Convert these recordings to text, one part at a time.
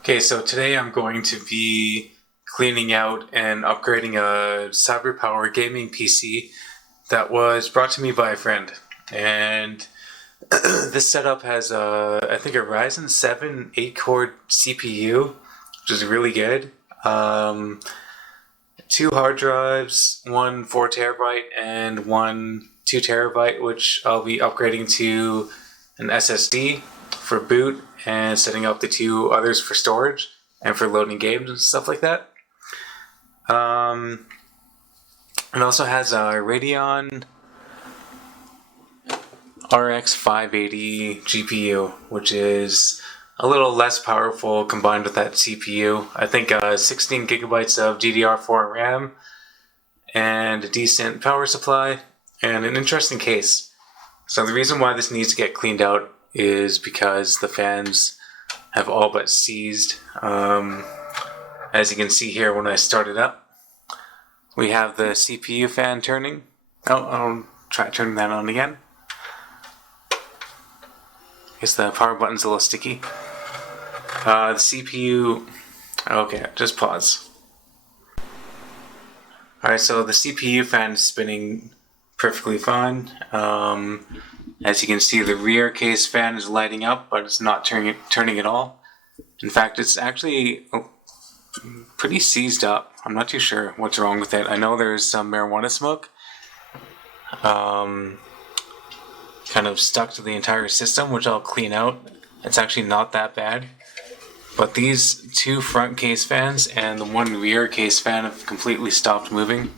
Okay, so today I'm going to be cleaning out and upgrading a CyberPower gaming PC that was brought to me by a friend. And this setup has I think a Ryzen 7 8-core CPU, which is really good. Two hard drives, one 4 TB and one 2 TB, which I'll be upgrading to an SSD for boot and setting up the two others for storage and for loading games and stuff like that. It also has a Radeon RX 580 GPU, which is a little less powerful combined with that CPU. I think 16 gigabytes of DDR4 RAM and a decent power supply and an interesting case. So the reason why this needs to get cleaned out is because the fans have all but seized. As you can see here when I start it up, we have the CPU fan turning. I'll try turning that on again. I guess the power button's a little sticky. The CPU... Okay, just pause. Alright, so the CPU fan is spinning perfectly fine. As you can see, the rear case fan is lighting up, but it's not turning at all. In fact, it's actually pretty seized up. I'm not too sure what's wrong with it. I know there's some marijuana smoke kind of stuck to the entire system, which I'll clean out. It's actually not that bad. But these two front case fans and the one rear case fan have completely stopped moving.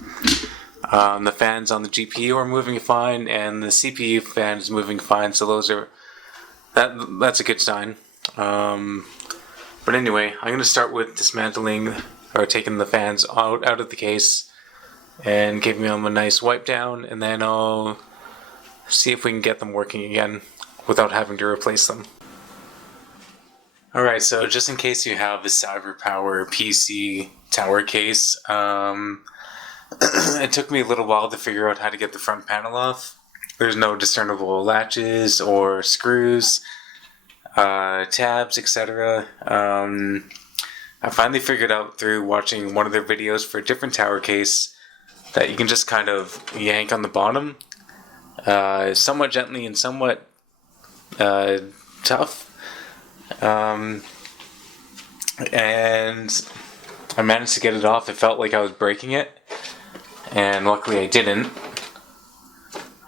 The fans on the GPU are moving fine, and the CPU fan is moving fine. So that's a good sign. But anyway, I'm going to start with dismantling or taking the fans out of the case and giving them a nice wipe down, and then I'll see if we can get them working again without having to replace them. Alright, so just in case you have the CyberPower PC tower case, it took me a little while to figure out how to get the front panel off. There's no discernible latches or screws, tabs, etc. I finally figured out through watching one of their videos for a different tower case that you can just kind of yank on the bottom, somewhat gently and somewhat tough. And I managed to get it off. It felt like I was breaking it, and luckily I didn't.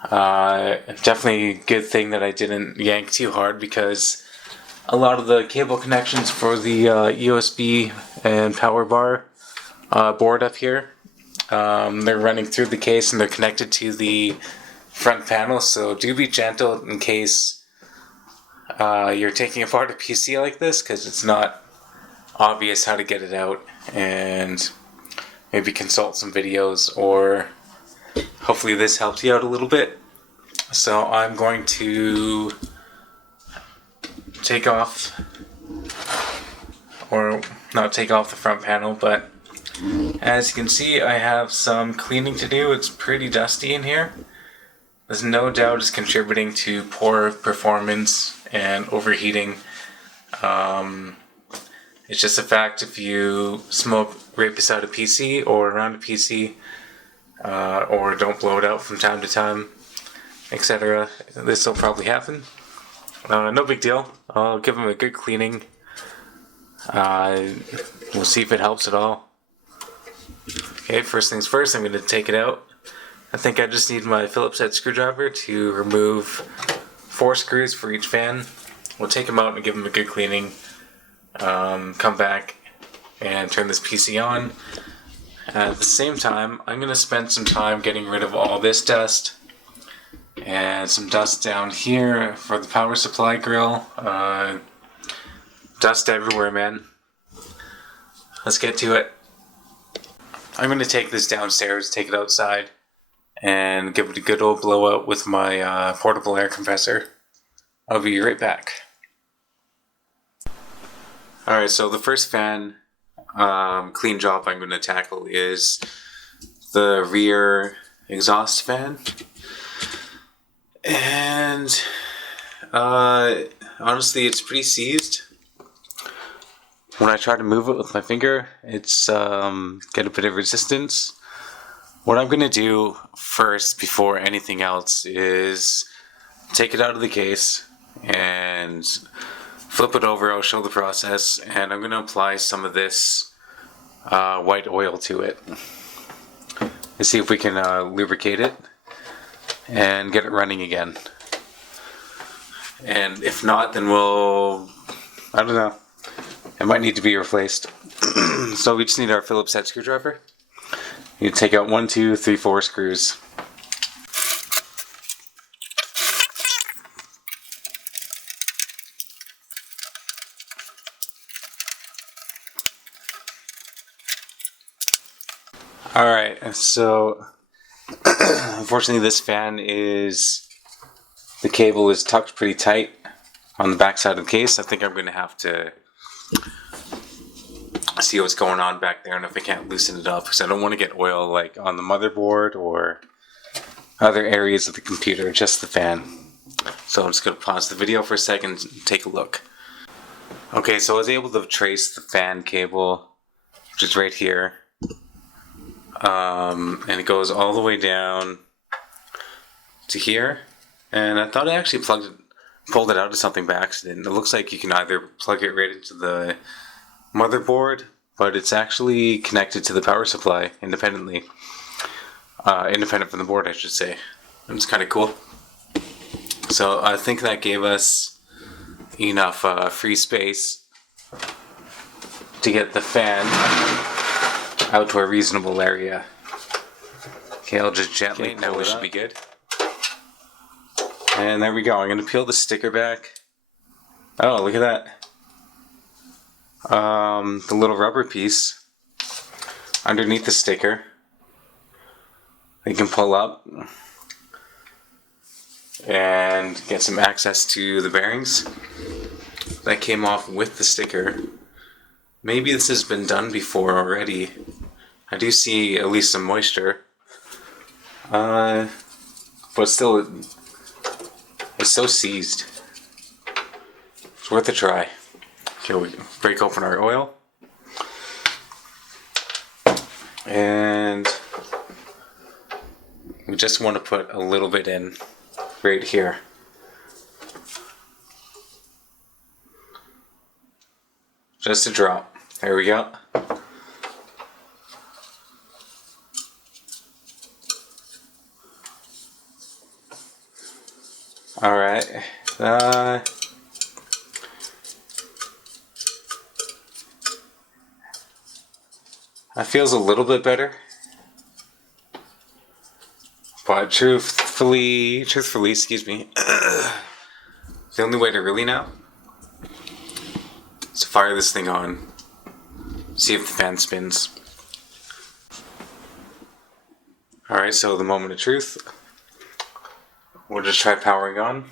Definitely a good thing that I didn't yank too hard, because a lot of the cable connections for the USB and power bar board up here, they're running through the case and they're connected to the front panel, so do be gentle in case you're taking apart a PC like this, because it's not obvious how to get it out, and maybe consult some videos, or hopefully this helps you out a little bit. So I'm going to take off, or not take off the front panel, but as you can see, I have some cleaning to do. It's pretty dusty in here. This no doubt is contributing to poor performance and overheating. It's just a fact, if you smoke right beside a PC or around a PC, or don't blow it out from time to time, etc., this will probably happen. No big deal. I'll give them a good cleaning. We'll see if it helps at all. Okay, first things first, I'm going to take it out. I think I just need my Phillips head screwdriver to remove 4 screws for each fan. We'll take them out and give them a good cleaning. Come back and turn this PC on. At the same time, I'm going to spend some time getting rid of all this dust and some dust down here for the power supply grill. Dust everywhere, man. Let's get to it. I'm going to take this downstairs, take it outside, and give it a good old blowout with my portable air compressor. I'll be right back. Alright, so the first fan clean job I'm going to tackle is the rear exhaust fan. And honestly, it's pretty seized. when I try to move it with my finger, it's get a bit of resistance. What I'm going to do first, before anything else, is take it out of the case and flip it over. I'll show the process, and I'm going to apply some of this white oil to it and see if we can lubricate it and get it running again. And if not, then we'll, I don't know, it might need to be replaced. So we just need our Phillips head screwdriver. You take out 1, 2, 3, 4 screws. Alright, so unfortunately this fan is, the cable is tucked pretty tight on the back side of the case. I think I'm going to have to see what's going on back there and if I can't loosen it up, because I don't want to get oil like on the motherboard or other areas of the computer, just the fan. So I'm just going to pause the video for a second and take a look. Okay, so I was able to trace the fan cable, which is right here. And it goes all the way down to here. And I thought I actually pulled it out of something by accident. It looks like you can either plug it right into the motherboard, but it's actually connected to the power supply independently. Independent from the board, I should say. It's kind of cool. So I think that gave us enough free space to get the fan out to a reasonable area. Okay, I'll just gently, now we should be good. And there we go. I'm going to peel the sticker back. Oh, look at that. The little rubber piece underneath the sticker, you can pull up and get some access to the bearings. That came off with the sticker. Maybe this has been done before already. I do see at least some moisture. But still, it's so seized. It's worth a try. Okay, we break open our oil. And we just want to put a little bit in right here. Just a drop. There we go. Alright. That feels a little bit better. But truthfully, excuse me, the only way to really know is to fire this thing on, see if the fan spins. Alright, so the moment of truth. We'll just try powering on.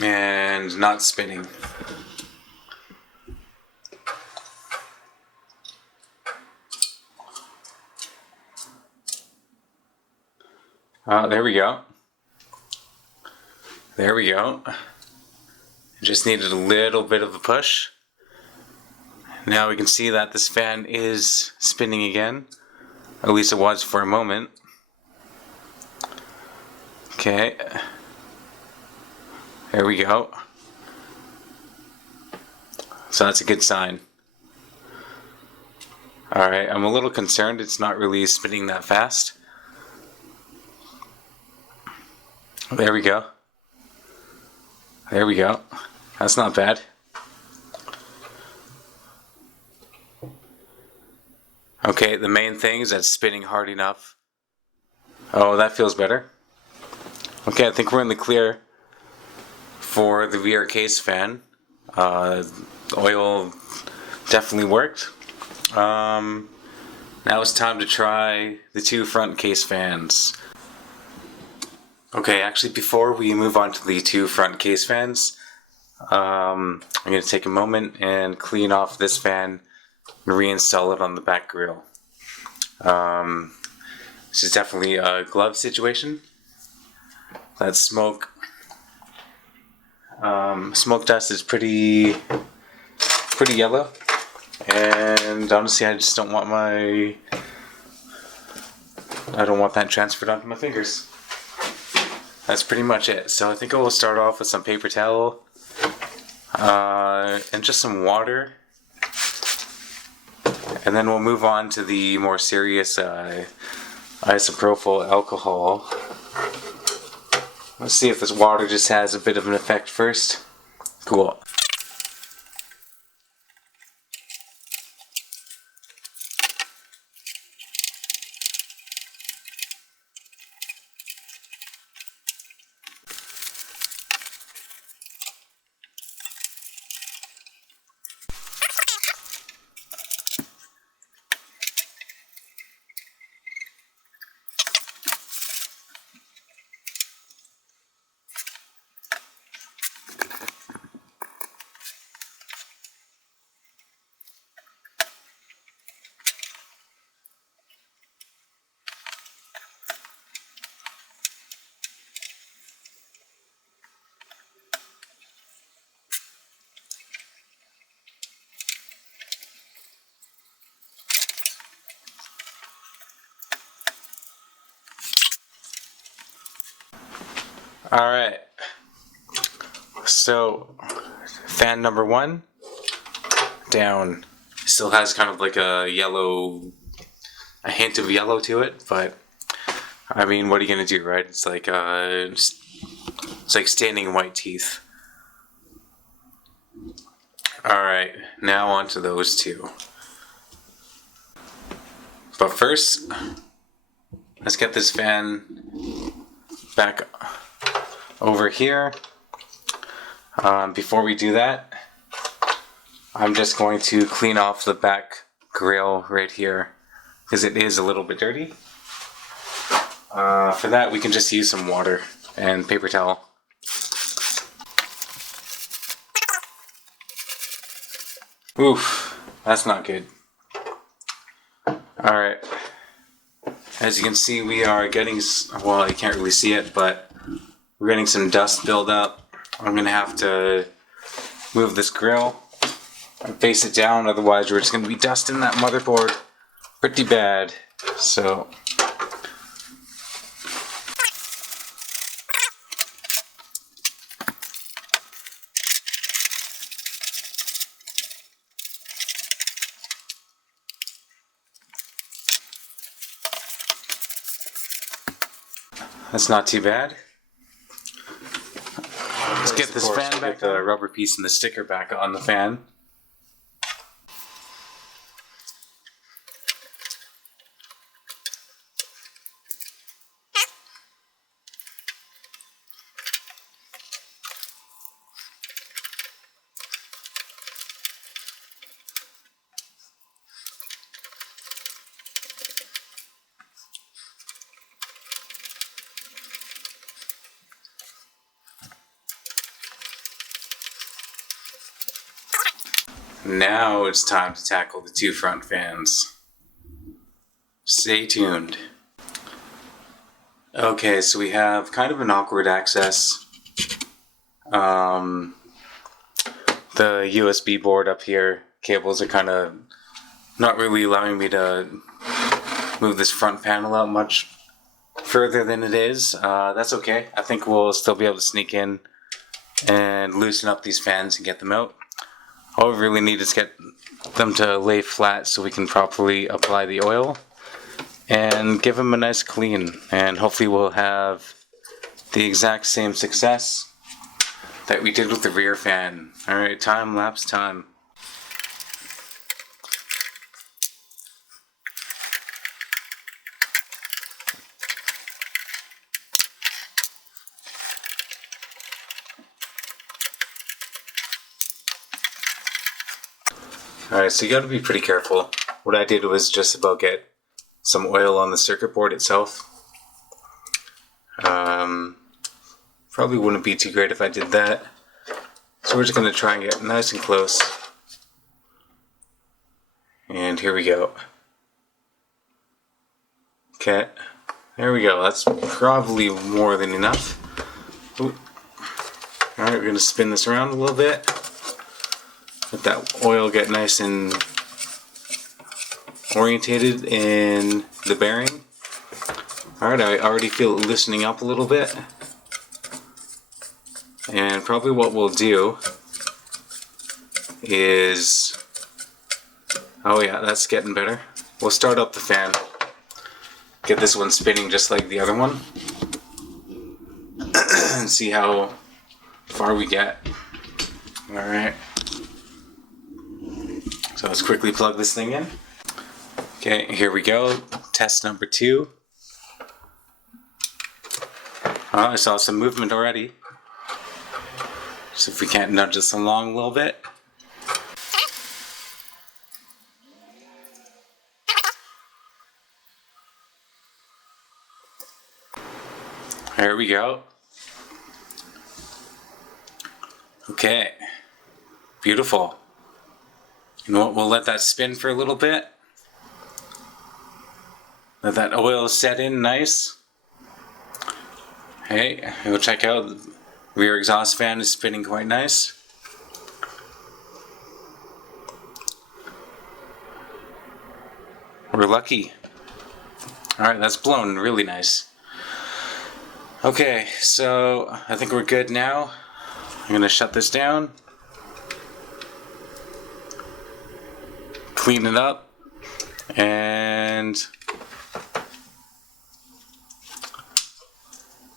And not spinning. There we go. There we go. Just needed a little bit of a push. Now we can see that this fan is spinning again. At least it was for a moment. Okay. There we go. So that's a good sign. Alright, I'm a little concerned it's not really spinning that fast. There we go. There we go. That's not bad. Okay, the main thing is that it's spinning hard enough. Oh, that feels better. Okay, I think we're in the clear for the VR case fan. The oil definitely worked. Now it's time to try the two front case fans. Okay, actually before we move on to the two front case fans, I'm going to take a moment and clean off this fan and reinstall it on the back grill. This is definitely a glove situation. That smoke Smoke dust is pretty yellow, and honestly I just don't want that transferred onto my fingers. That's pretty much it. So I think I will start off with some paper towel and just some water, and then we'll move on to the more serious isopropyl alcohol. Let's see if this water just has a bit of an effect first. Cool. Alright, so fan number 1 down. Still has kind of like a hint of yellow to it, but I mean, what are you gonna do, right? It's like standing white teeth. Alright, now on to those two. But first, let's get this fan back over here. Before we do that, I'm just going to clean off the back grill right here because it is a little bit dirty. For that, we can just use some water and paper towel. Oof, that's not good. Alright, as you can see, we are getting, well, you can't really see it, but we're getting some dust buildup. I'm going to have to move this grill and face it down, otherwise we're just going to be dusting that motherboard pretty bad. So that's not too bad. Let's get this fan back, the rubber piece and the sticker back on the fan. Now it's time to tackle the two front fans. Stay tuned. Okay, so we have kind of an awkward access. The USB board up here, cables are kind of not really allowing me to move this front panel out much further than it is. That's okay. I think we'll still be able to sneak in and loosen up these fans and get them out. All we really need is get them to lay flat so we can properly apply the oil and give them a nice clean, and hopefully we'll have the exact same success that we did with the rear fan. Alright, time lapse time. Alright, so you gotta be pretty careful. What I did was just about get some oil on the circuit board itself. Probably wouldn't be too great if I did that. So we're just gonna try and get nice and close. And here we go. Okay, there we go. That's probably more than enough. Ooh. Alright, we're going to spin this around a little bit. Let that oil get nice and orientated in the bearing. Alright, I already feel it loosening up a little bit. And probably what we'll do is... Oh yeah, that's getting better. We'll start up the fan. Get this one spinning just like the other one. And see how far we get. Alright. So let's quickly plug this thing in. Okay, here we go. Test number 2. Oh, I saw some movement already. So if we can't nudge this along a little bit. There we go. Okay, beautiful. You know what, we'll let that spin for a little bit. Let that oil set in nice. Hey, we'll check out the rear exhaust fan is spinning quite nice. We're lucky. Alright, that's blown really nice. Okay, so I think we're good now. I'm going to shut this down. Clean it up. And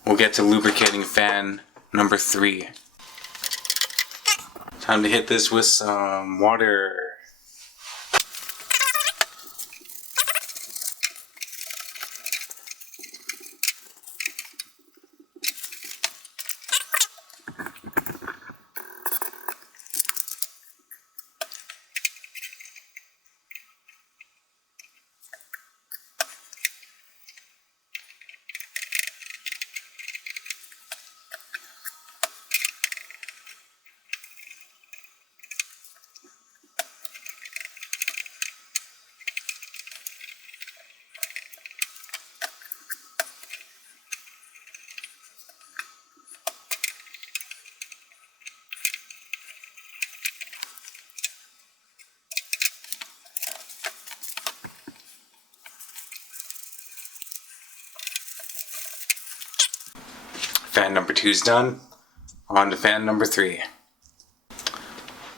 we'll get to lubricating fan number 3. Time to hit this with some water. Fan number 2's done. On to fan number 3.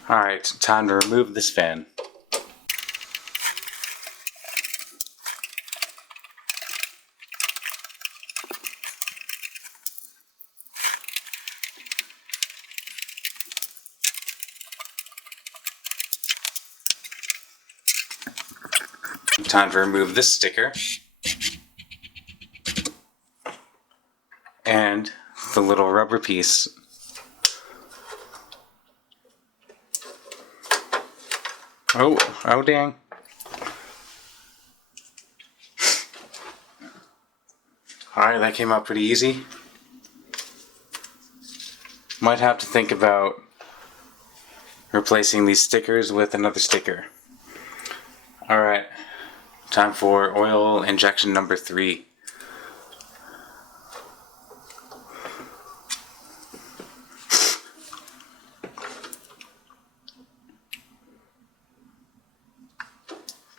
Alright, time to remove this fan. Time to remove this sticker. And the little rubber piece. Oh dang. Alright, that came out pretty easy. Might have to think about replacing these stickers with another sticker. Alright, time for oil injection number 3.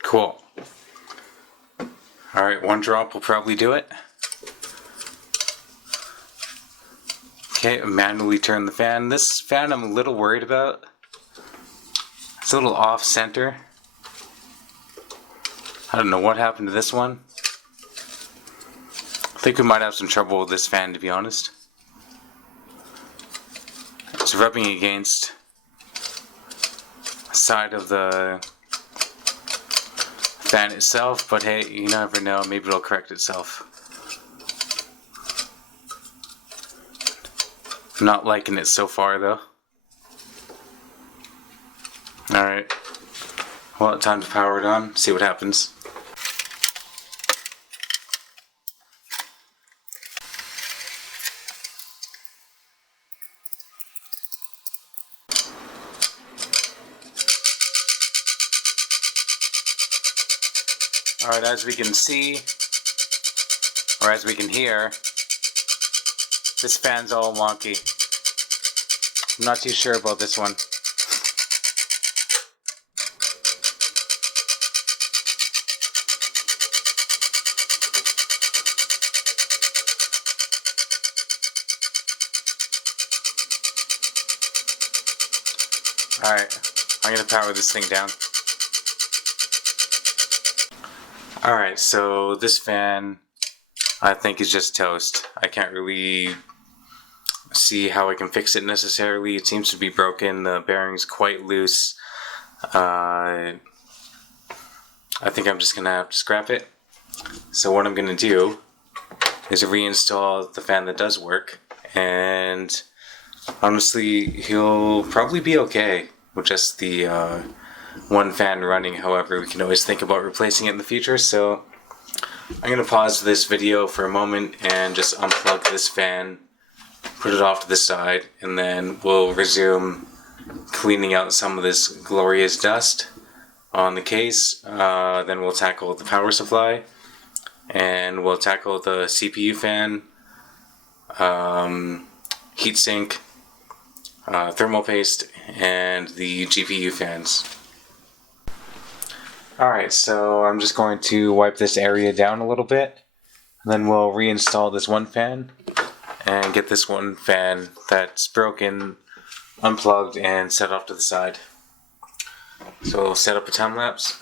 Cool. Alright, 1 drop will probably do it. Okay, manually turn the fan. This fan I'm a little worried about. It's a little off center. I don't know what happened to this one. I think we might have some trouble with this fan, to be honest. It's rubbing against the side of the fan itself, but hey, you never know, maybe it'll correct itself. I'm not liking it so far though. Alright, well, time to power it on, see what happens. Alright, as we can see, or as we can hear, this fan's all wonky. I'm not too sure about this one. Alright, I'm gonna power this thing down. Alright, so this fan I think is just toast. I can't really see how I can fix it necessarily. It seems to be broken, the bearing's quite loose. I think I'm just gonna have to scrap it. So what I'm gonna do is reinstall the fan that does work, and honestly, he'll probably be okay with just the one fan running. However, we can always think about replacing it in the future, so I'm going to pause this video for a moment and just unplug this fan, put it off to the side, and then we'll resume cleaning out some of this glorious dust on the case. Then we'll tackle the power supply, and we'll tackle the CPU fan, heatsink, thermal paste, and the GPU fans. Alright, so I'm just going to wipe this area down a little bit, and then we'll reinstall this one fan and get this one fan that's broken unplugged and set off to the side. So we'll set up a time lapse.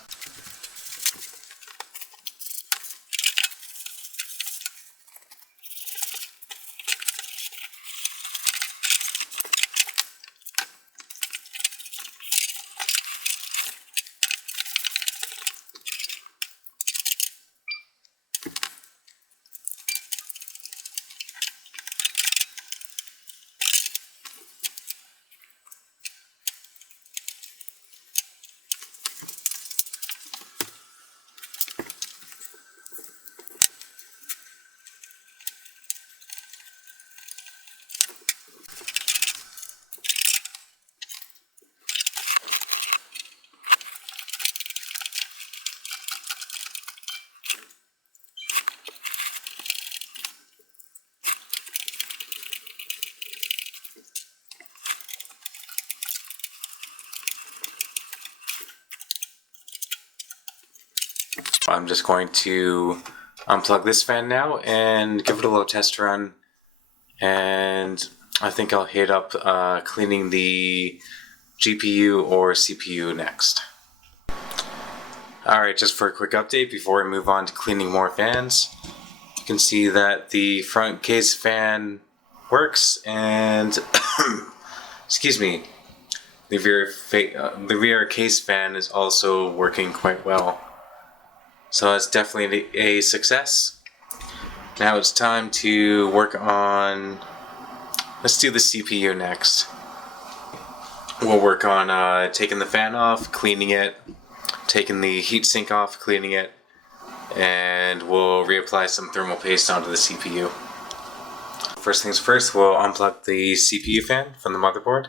I'm just going to unplug this fan now and give it a little test run, and I think I'll hit up cleaning the GPU or CPU next. Alright, just for a quick update before we move on to cleaning more fans, you can see that the front case fan works, and excuse me, the rear case fan is also working quite well. So that's definitely a success. Now it's time to work on, let's do the CPU next. We'll work on taking the fan off, cleaning it, taking the heatsink off, cleaning it, and we'll reapply some thermal paste onto the CPU. First things first, we'll unplug the CPU fan from the motherboard.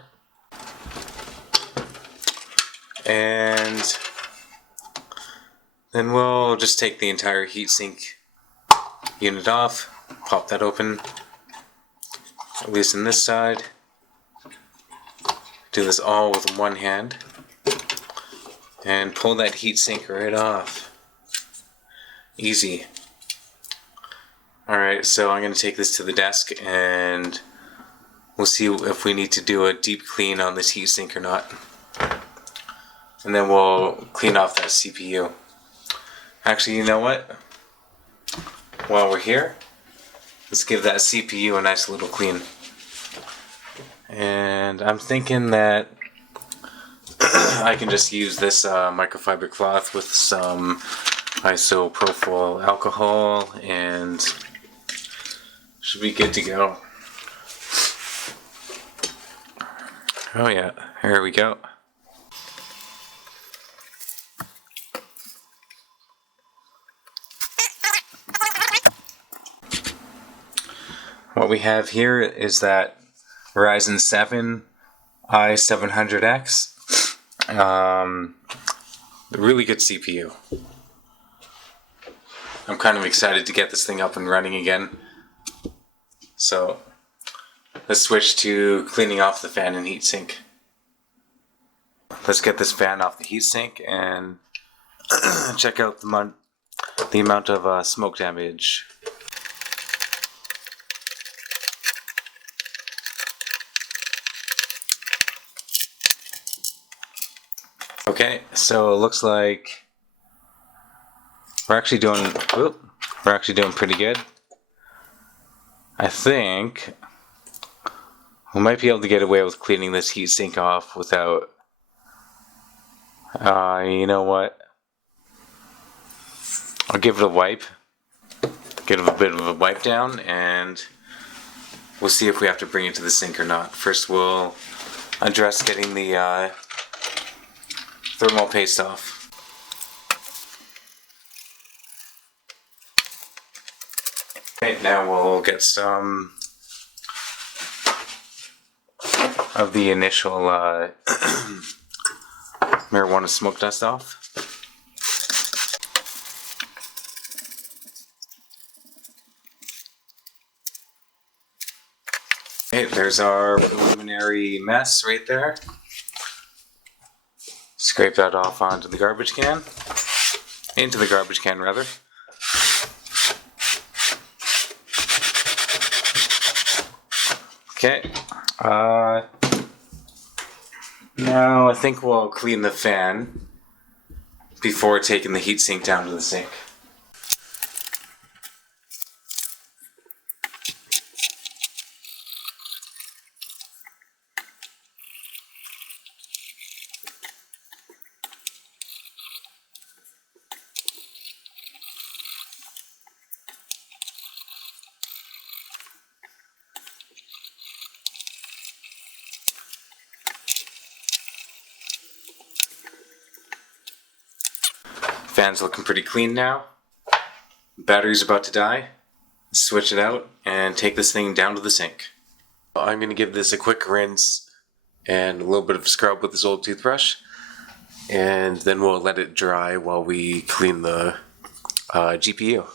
And then we'll just take the entire heatsink unit off, pop that open, loosen this side, do this all with one hand, and pull that heatsink right off. Easy. Alright, so I'm going to take this to the desk and we'll see if we need to do a deep clean on this heatsink or not. And then we'll clean off that CPU. Actually, you know what? While we're here, let's give that CPU a nice little clean. And I'm thinking that I can just use this microfiber cloth with some isopropyl alcohol and should be good to go. Oh yeah, here we go. What we have here is that Ryzen 7 i700X, really good CPU. I'm kind of excited to get this thing up and running again. So let's switch to cleaning off the fan and heatsink. Let's get this fan off the heatsink and check out the amount of smoke damage. Okay, so it looks like we're actually doing pretty good. I think we might be able to get away with cleaning this heatsink off without. You know what? I'll give it a wipe. Give it a bit of a wipe down, and we'll see if we have to bring it to the sink or not. First, we'll address getting the thermal paste off. Okay, now we'll get some of the initial marijuana smoke dust off. Okay, there's our preliminary mess right there. Scrape that off onto the garbage can. Into the garbage can, rather. Okay. Now I think we'll clean the fan before taking the heatsink down to the sink. Fan's looking pretty clean now. Battery's about to die. Switch it out and take this thing down to the sink. I'm going to give this a quick rinse and a little bit of a scrub with this old toothbrush, and then we'll let it dry while we clean the GPU.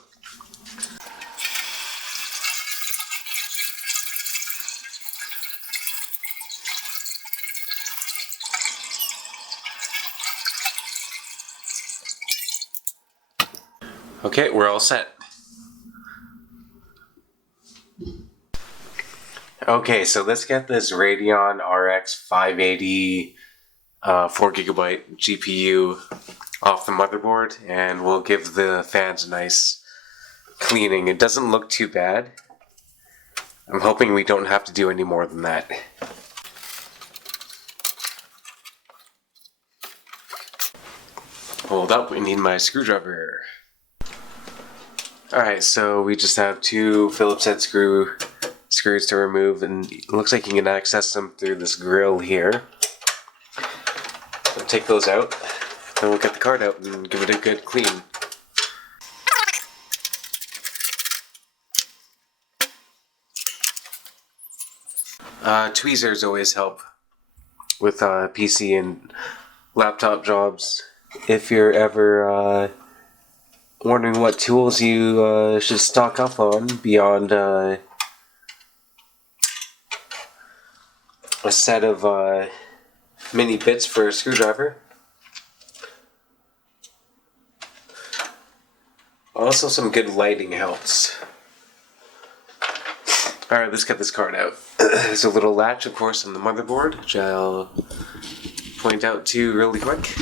Okay, we're all set. Okay, so let's get this Radeon RX 580 4GB GPU off the motherboard, and we'll give the fans a nice cleaning. It doesn't look too bad. I'm hoping we don't have to do any more than that. Hold up, we need my screwdriver. Alright, so we just have two Phillips head screws to remove, and it looks like you can access them through this grill here. We'll take those out, then we'll get the card out and give it a good clean. Tweezers always help with PC and laptop jobs. If you're ever wondering what tools you should stock up on beyond a set of mini bits for a screwdriver. Also, some good lighting helps. Alright, let's get this card out. There's a little latch, of course, on the motherboard, which I'll point out to you really quick.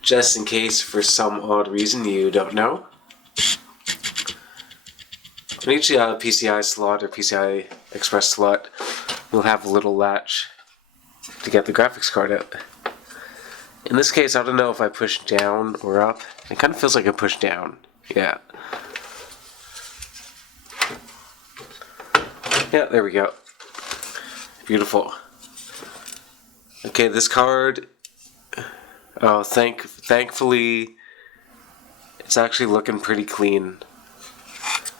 Just in case, for some odd reason, you don't know. On each PCI slot or PCI Express slot, we'll have a little latch to get the graphics card out. In this case, I don't know if I push down or up. It kind of feels like I push down. Yeah. Yeah, there we go. Beautiful. Okay, this card... Oh, thankfully, it's actually looking pretty clean,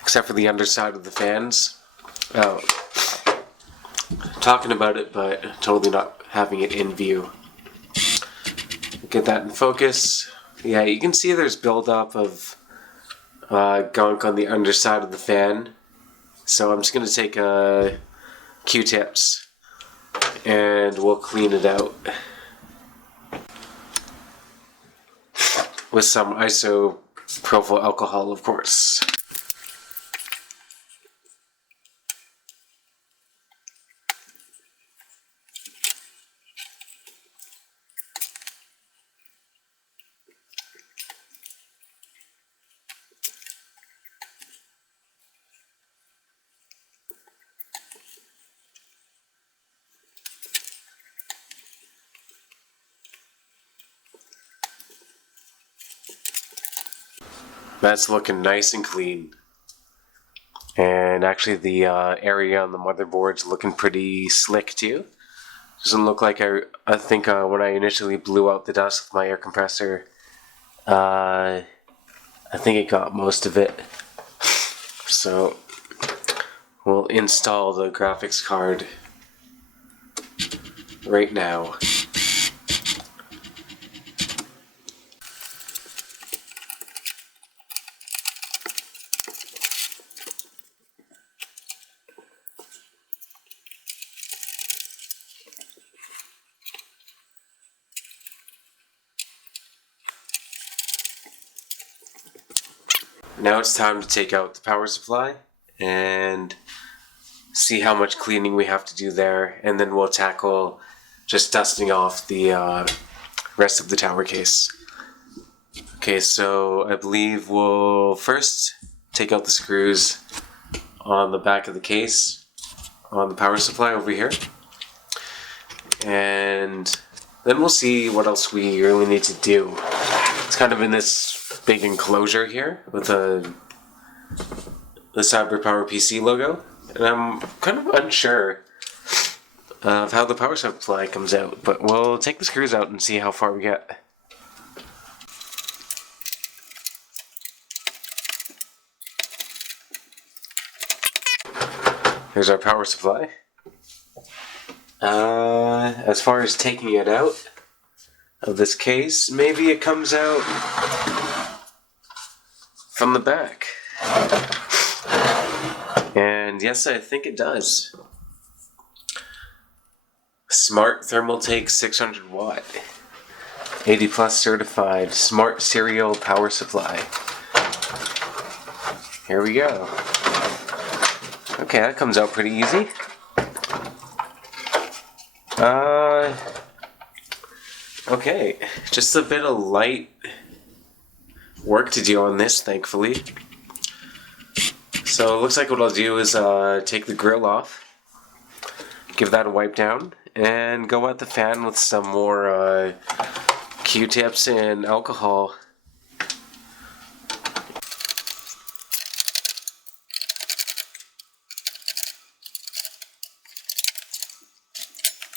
except for the underside of the fans. Oh, talking about it, but totally not having it in view. Get that in focus. Yeah, you can see there's buildup of gunk on the underside of the fan. So I'm just going to take Q-tips and we'll clean it out with some isopropyl alcohol, of course. That's looking nice and clean. And actually the area on the motherboard's looking pretty slick too. Doesn't look like I think when I initially blew out the dust with my air compressor, I think it got most of it. So we'll install the graphics card right now. Now it's time to take out the power supply and see how much cleaning we have to do there, and then we'll tackle just dusting off the rest of the tower case. Okay, so I believe we'll first take out the screws on the back of the case on the power supply over here, and then we'll see what else we really need to do. It's kind of in this big enclosure here with the CyberPower PC logo, and I'm kind of unsure of how the power supply comes out, but we'll take the screws out and see how far we get. Here's our power supply. As far as taking it out of this case, maybe it comes out from the back. And yes, I think it does. Smart Thermaltake 600 watt, 80 plus certified, smart serial power supply. Here we go. Okay, that comes out pretty easy. Okay, just a bit of light work to do on this, thankfully. So it looks like what I'll do is take the grill off, give that a wipe down, and go at the fan with some more Q-tips and alcohol.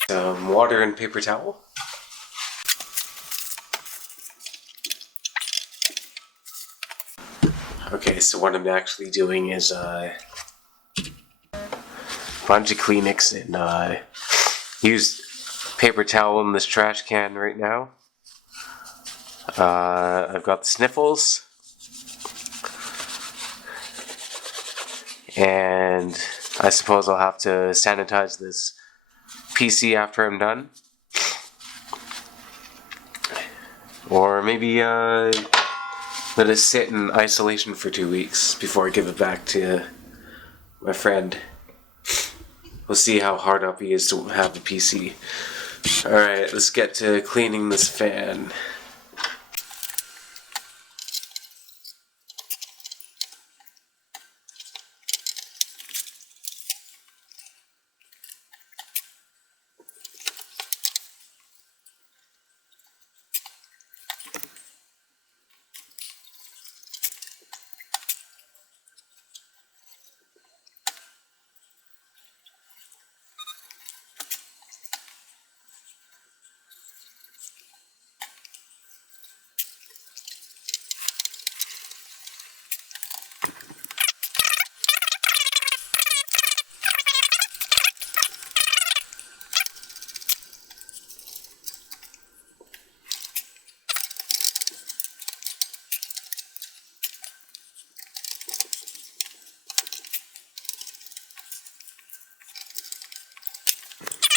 Some water and paper towel. Okay, so what I'm actually doing is a bunch of Kleenex and use paper towel in this trash can right now. I've got the sniffles, and I suppose I'll have to sanitize this PC after I'm done, or maybe let it sit in isolation for 2 weeks before I give it back to my friend. We'll see how hard up he is to have the PC. Alright, let's get to cleaning this fan.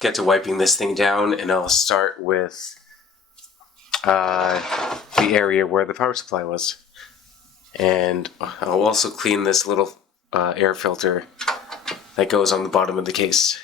get to wiping this thing down, and I'll start with the area where the power supply was. And I'll also clean this little air filter that goes on the bottom of the case.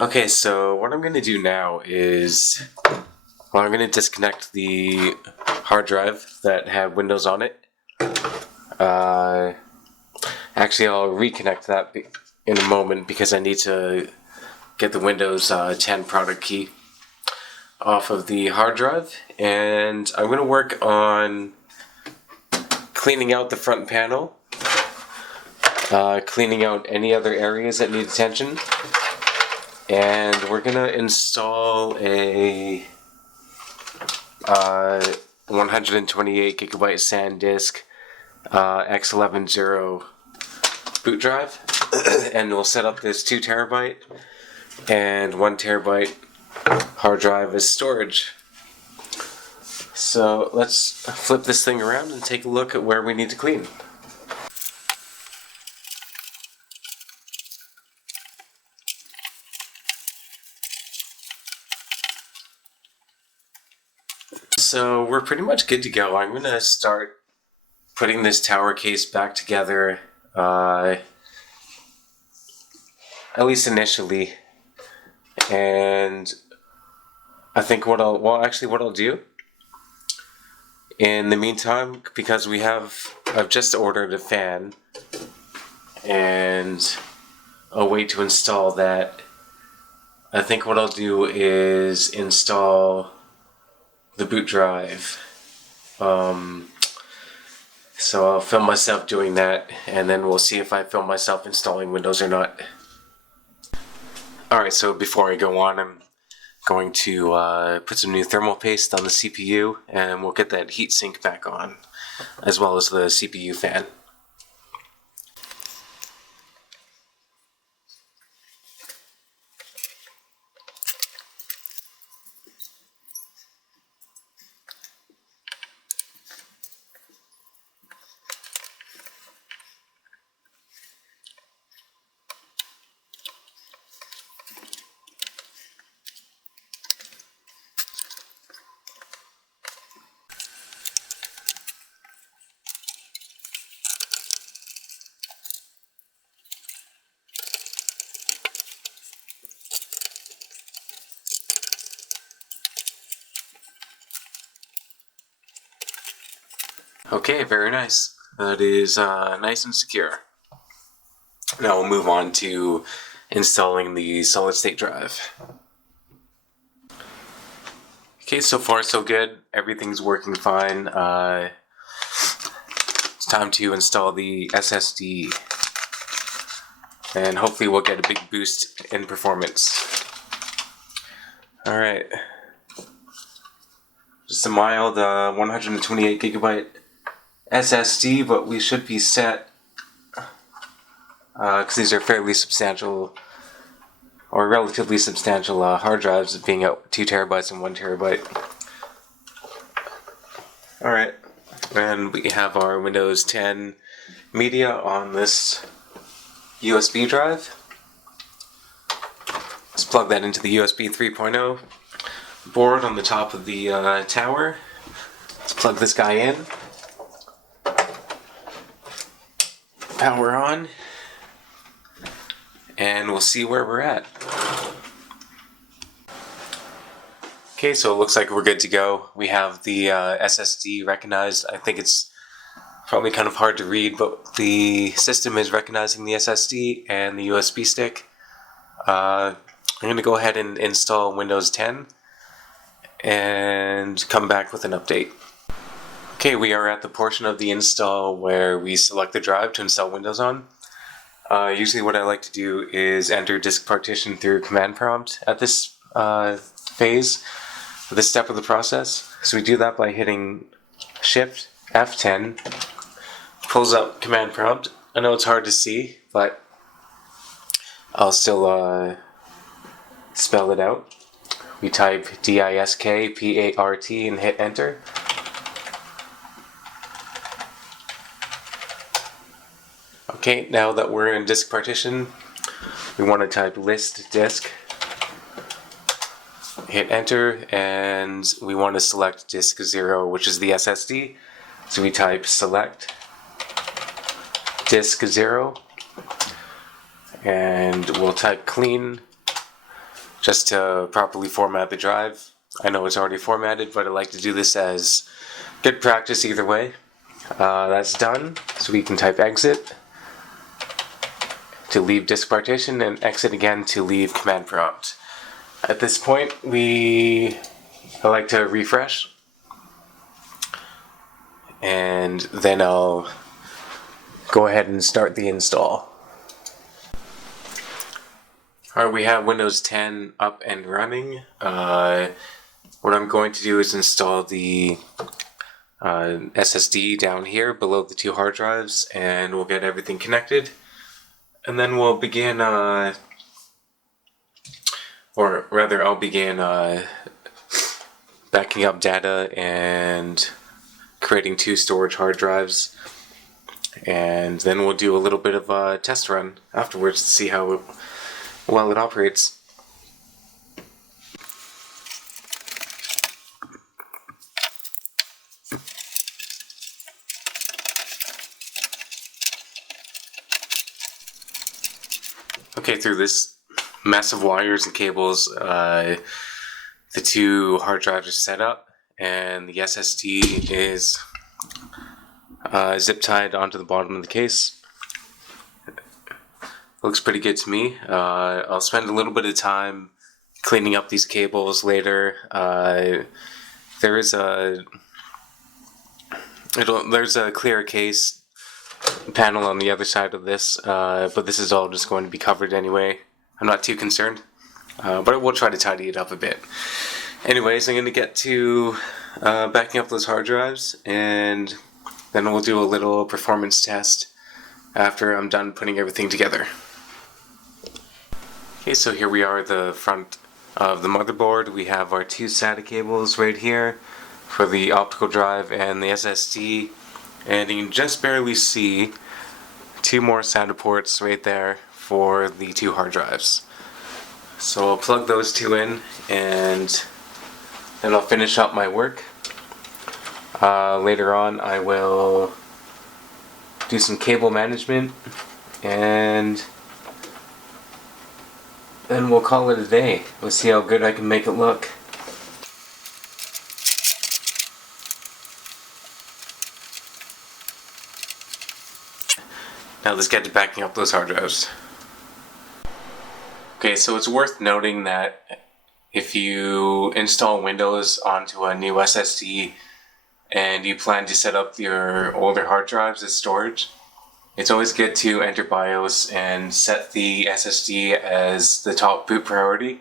Okay, so what I'm going to do now is, well, I'm going to disconnect the hard drive that had Windows on it. Actually, I'll reconnect that in a moment because I need to get the Windows 10 product key off of the hard drive. And I'm going to work on cleaning out the front panel, cleaning out any other areas that need attention. And we're gonna install a 128 gigabyte SanDisk X110 boot drive, and we'll set up this 2 terabyte and 1 terabyte hard drive as storage. So let's flip this thing around and take a look at where we need to clean. So we're pretty much good to go. I'm going to start putting this tower case back together, at least initially. And I think what I'll do in the meantime, because I've just ordered a fan and a way to install that, I think what I'll do is install the boot drive. So I'll film myself doing that, and then we'll see if I film myself installing Windows or not. Alright, so before I go on, I'm going to put some new thermal paste on the CPU, and we'll get that heatsink back on, as well as the CPU fan. Okay, very nice. That is nice and secure. Now we'll move on to installing the solid state drive. Okay, so far so good. Everything's working fine. It's time to install the SSD, and hopefully we'll get a big boost in performance. Alright. Just a mild 128 gigabyte SSD, but we should be set because these are fairly substantial, or relatively substantial hard drives, being out 2 terabytes and 1 terabyte. Alright, and we have our Windows 10 media on this USB drive. Let's plug that into the USB 3.0 board on the top of the tower. Let's plug this guy in. Power on, and we'll see where we're at. Okay, so it looks like we're good to go. We have the SSD recognized. I think it's probably kind of hard to read, but the system is recognizing the SSD and the USB stick. I'm going to go ahead and install Windows 10 and come back with an update. Okay, we are at the portion of the install where we select the drive to install Windows on. Usually what I like to do is enter disk partition through command prompt at this phase, this step of the process. So we do that by hitting Shift F10, pulls up command prompt. I know it's hard to see, but I'll still spell it out. We type DISK PART and hit enter. Okay, now that we're in disk partition, we want to type list disk, hit enter, and we want to select disk 0, which is the SSD. So we type select disk 0, and we'll type clean just to properly format the drive. I know it's already formatted, but I like to do this as good practice either way. That's done, so we can type exit to leave disk partition and exit again to leave command prompt. At this point, I like to refresh, and then I'll go ahead and start the install. Alright, we have Windows 10 up and running. What I'm going to do is install the SSD down here below the 2 hard drives, and we'll get everything connected. And then we'll begin, or rather I'll begin backing up data and creating 2 storage hard drives. And then we'll do a little bit of a test run afterwards to see how well it operates. Okay, through this mess of wires and cables, the 2 hard drives are set up, and the SSD is zip tied onto the bottom of the case. Looks pretty good to me. I'll spend a little bit of time cleaning up these cables later. There's a clear case panel on the other side of this, but this is all just going to be covered anyway. I'm not too concerned, but I will try to tidy it up a bit. Anyways, I'm going to get to backing up those hard drives, and then we'll do a little performance test after I'm done putting everything together. Okay, so here we are at the front of the motherboard. We have our 2 SATA cables right here for the optical drive and the SSD. And you can just barely see 2 more SATA ports right there for the 2 hard drives. So I'll plug those 2 in, and then I'll finish up my work. Later on I will do some cable management, and then we'll call it a day. We'll see how good I can make it look. Now let's get to backing up those hard drives. Okay, so it's worth noting that if you install Windows onto a new SSD and you plan to set up your older hard drives as storage, it's always good to enter BIOS and set the SSD as the top boot priority.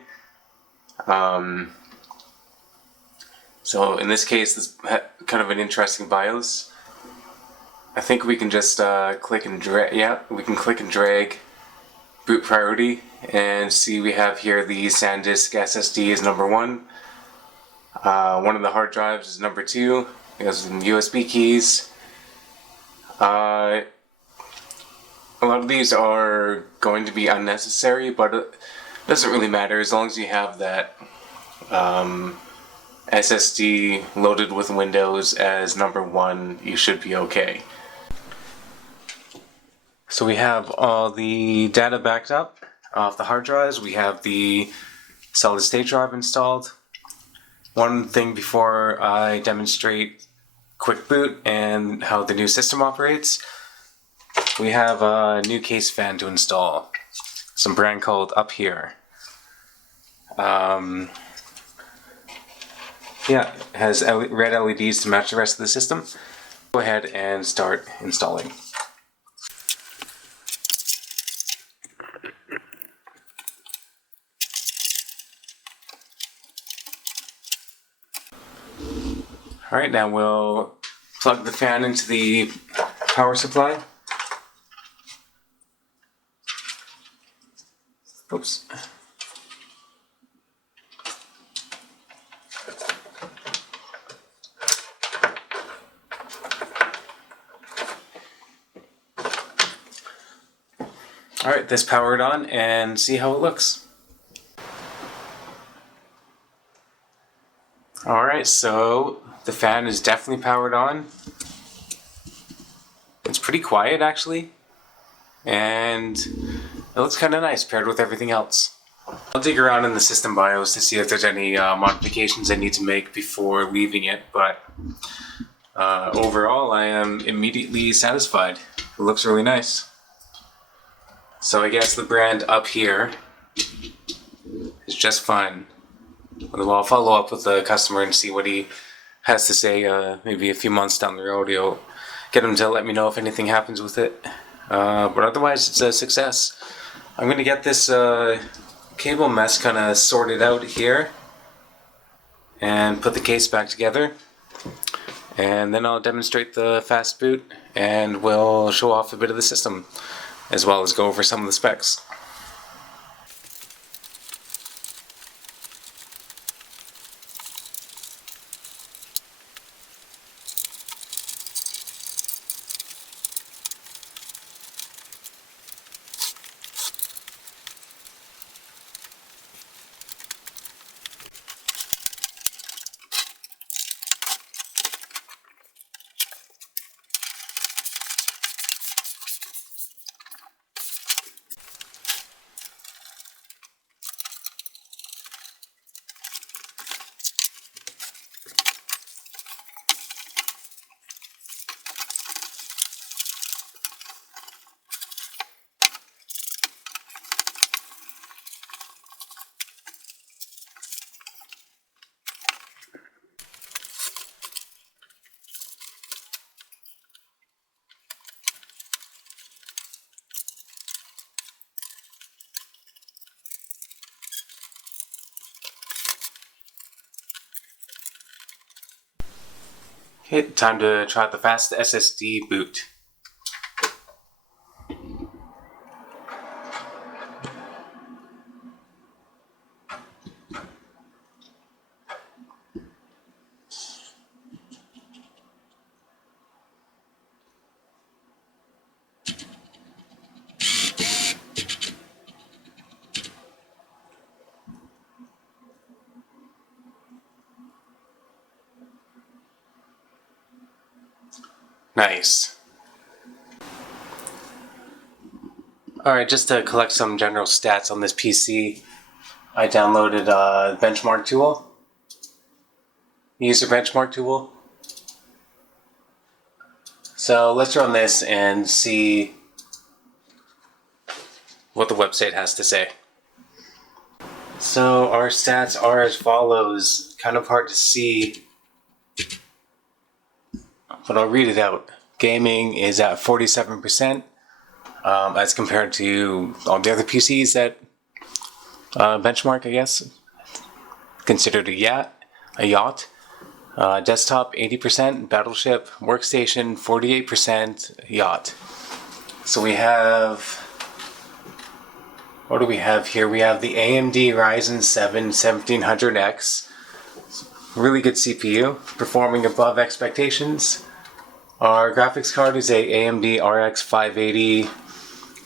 So in this case, this is kind of an interesting BIOS. I think we can just click and drag. Yeah, we can click and drag boot priority, and see we have here the SanDisk SSD is number 1. One of the hard drives is number 2. It has some USB keys. A lot of these are going to be unnecessary, but it doesn't really matter as long as you have that SSD loaded with Windows as number 1. You should be okay. So we have all the data backed up off the hard drives. We have the solid state drive installed. One thing before I demonstrate quick boot and how the new system operates, we have a new case fan to install. Some brand called Up Here. Yeah, it has red LEDs to match the rest of the system. Go ahead and start installing. Alright, now we'll plug the fan into the power supply. Oops. Alright, this powered on and see how it looks. Alright, so the fan is definitely powered on. It's pretty quiet actually, and it looks kind of nice paired with everything else. I'll dig around in the system BIOS to see if there's any modifications I need to make before leaving it, but overall I am immediately satisfied. It looks really nice. So I guess the brand Up Here is just fine. Well, I'll follow up with the customer and see what he has to say. Maybe a few months down the road, he'll get him to let me know if anything happens with it. But otherwise, it's a success. I'm going to get this cable mess kind of sorted out here and put the case back together. And then I'll demonstrate the fast boot and we'll show off a bit of the system as well as go over some of the specs. Okay, time to try the fast SSD boot. Nice. Alright, just to collect some general stats on this PC, I downloaded a benchmark tool, user benchmark tool. So let's run this and see what the website has to say. So our stats are as follows, kind of hard to see, but I'll read it out. Gaming is at 47%, as compared to all the other PCs that benchmark, I guess, considered a yacht. Desktop 80%, Battleship, Workstation 48%, yacht. So we have, what do we have here? We have the AMD Ryzen 7 1700X, really good CPU, performing above expectations. Our graphics card is a AMD RX 580,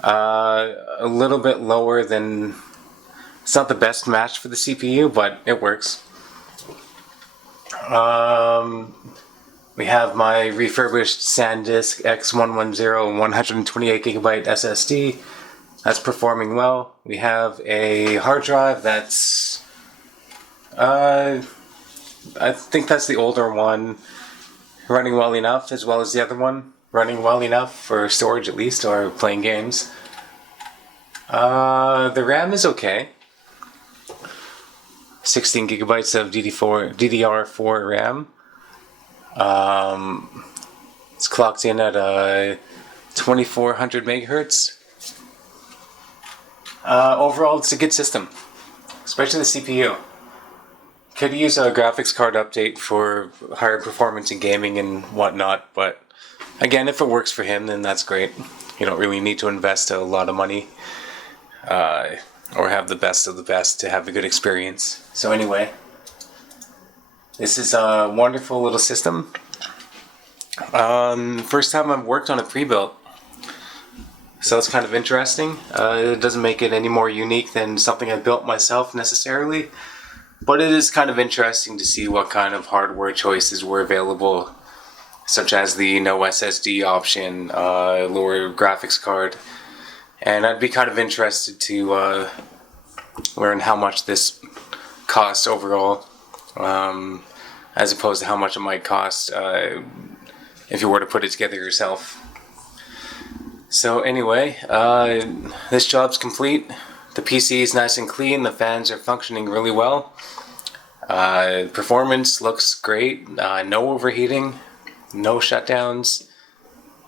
a little bit lower than, it's not the best match for the CPU, but it works. We have my refurbished SanDisk X110 128GB SSD. That's performing well. We have a hard drive that's I think that's the older one, running well enough, as well as the other one running well enough for storage at least, or playing games. The RAM is okay. 16 gigabytes of DDR4 RAM. It's clocked in at 2400 megahertz. Overall, it's a good system, especially the CPU. Could use a graphics card update for higher performance in gaming and whatnot, but again, if it works for him, then that's great. You don't really need to invest a lot of money or have the best of the best to have a good experience. So anyway, this is a wonderful little system. First time I've worked on a pre-built, so it's kind of interesting. It doesn't make it any more unique than something I built myself necessarily, but it is kind of interesting to see what kind of hardware choices were available, such as the no SSD option, lower graphics card, and I'd be kind of interested to learn how much this costs overall, as opposed to how much it might cost if you were to put it together yourself. So anyway, this job's complete. The PC is nice and clean, the fans are functioning really well. Performance looks great, no overheating, no shutdowns,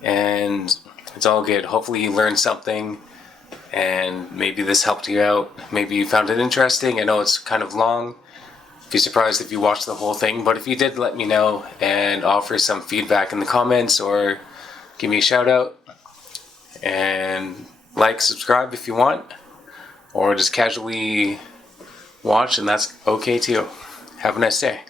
and it's all good. Hopefully you learned something, and maybe this helped you out. Maybe you found it interesting. I know it's kind of long. Be surprised if you watched the whole thing, but if you did, let me know and offer some feedback in the comments or give me a shout out. And like, subscribe if you want, or just casually watch, and that's okay too. Have a nice day.